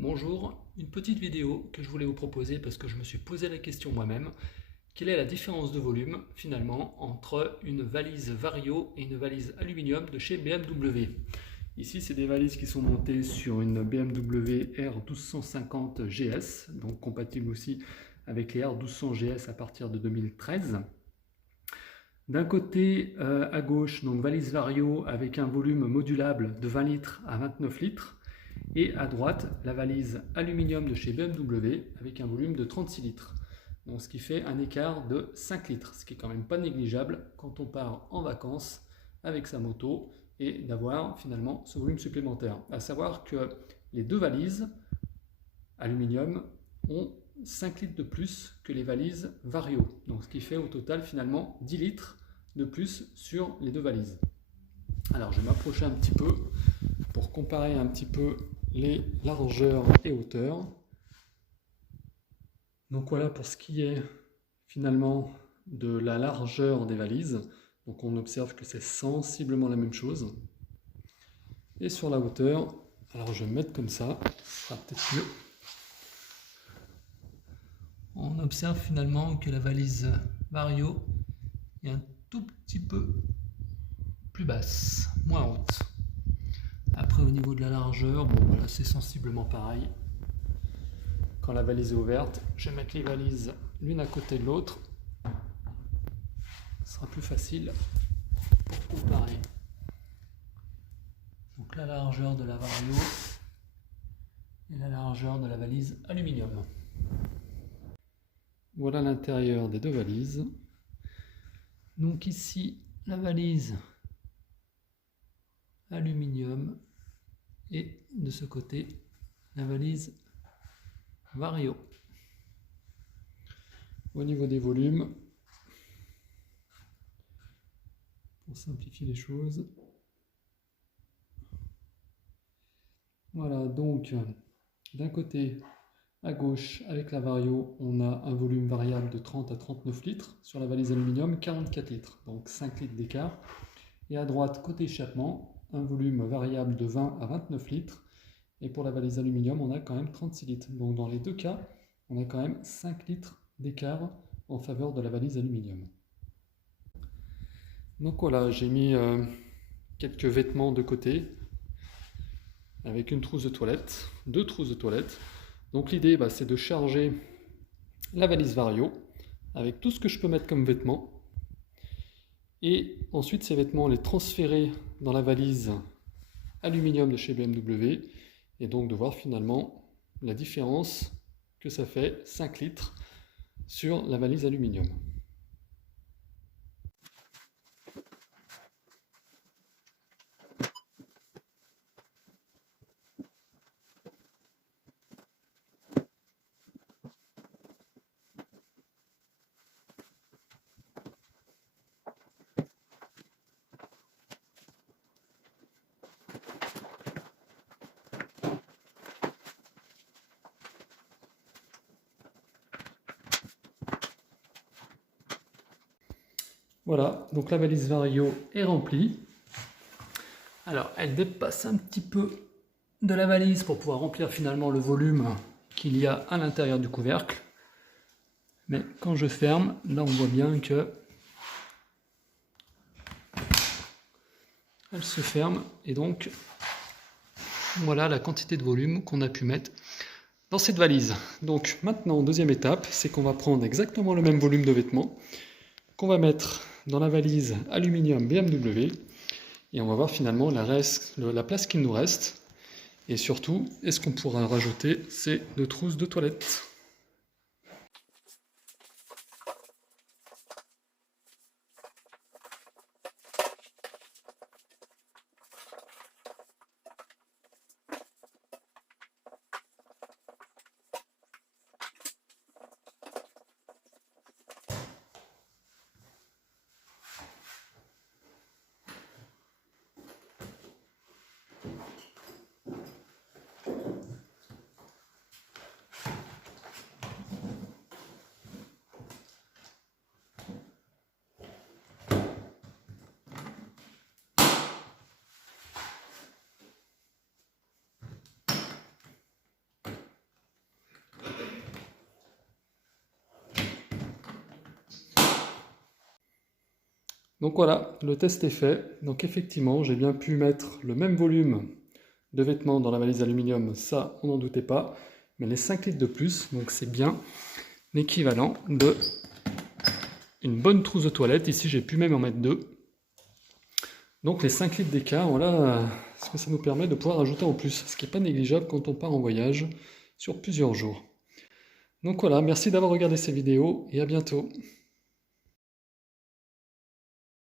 Bonjour, une petite vidéo que je voulais vous proposer parce que je me suis posé la question moi-même. Quelle est la différence de volume finalement entre une valise Vario et une valise aluminium de chez BMW? Ici, c'est des valises qui sont montées sur une BMW R1250 GS, donc compatible aussi avec les R1200 GS à partir de 2013. D'un côté, à gauche, donc valise Vario avec un volume modulable de 20 litres à 29 litres. Et à droite, la valise aluminium de chez BMW avec un volume de 36 litres. Donc ce qui fait un écart de 5 litres, ce qui est quand même pas négligeable quand on part en vacances avec sa moto et d'avoir finalement ce volume supplémentaire. À savoir que les deux valises aluminium ont 5 litres de plus que les valises Vario. Donc ce qui fait au total finalement 10 litres de plus sur les deux valises. Alors je vais m'approcher un petit peu pour comparer un petit peu les largeurs et hauteurs. Donc voilà pour ce qui est finalement de la largeur des valises. Donc on observe que c'est sensiblement la même chose. Et sur la hauteur, alors je vais me mettre comme ça, ce sera peut-être mieux. On observe finalement que la valise Vario est un tout petit peu plus basse, moins haute. Après au niveau de la largeur, bon voilà, c'est sensiblement pareil. Quand la valise est ouverte, je vais mettre les valises l'une à côté de l'autre. Ce sera plus facile pour comparer. Donc la largeur de la Vario et la largeur de la valise aluminium. Voilà l'intérieur des deux valises. Donc ici, la valise aluminium et de ce côté, la valise Vario. Au niveau des volumes, pour simplifier les choses, voilà, donc d'un côté à gauche avec la Vario, on a un volume variable de 30 à 39 litres, sur la valise aluminium 44 litres, donc 5 litres d'écart. Et à droite, côté échappement, un volume variable de 20 à 29 litres. Et pour la valise aluminium, on a quand même 36 litres. Donc dans les deux cas, on a quand même 5 litres d'écart en faveur de la valise aluminium. Donc voilà, j'ai mis quelques vêtements de côté avec une trousse de toilette, deux trousses de toilette. Donc l'idée, c'est de charger la valise Vario avec tout ce que je peux mettre comme vêtements. Et ensuite, ces vêtements, les transférer dans la valise aluminium de chez BMW. Et donc de voir finalement la différence que ça fait 5 litres sur la valise aluminium. Voilà, donc la valise Vario est remplie. Alors, elle dépasse un petit peu de la valise pour pouvoir remplir finalement le volume qu'il y a à l'intérieur du couvercle. Mais quand je ferme, là on voit bien que elle se ferme et donc voilà la quantité de volume qu'on a pu mettre dans cette valise. Donc maintenant, deuxième étape, c'est qu'on va prendre exactement le même volume de vêtements qu'on va mettre dans la valise aluminium BMW et on va voir finalement la place qu'il nous reste et surtout, est-ce qu'on pourra rajouter ces deux trousses de toilette. Donc voilà, le test est fait. Donc effectivement, j'ai bien pu mettre le même volume de vêtements dans la valise aluminium, ça on n'en doutait pas, mais les 5 litres de plus, donc c'est bien l'équivalent de une bonne trousse de toilette. Ici j'ai pu même en mettre 2. Donc les 5 litres d'écart, voilà ce que ça nous permet de pouvoir ajouter en plus, ce qui n'est pas négligeable quand on part en voyage sur plusieurs jours. Donc voilà, merci d'avoir regardé ces vidéos et à bientôt.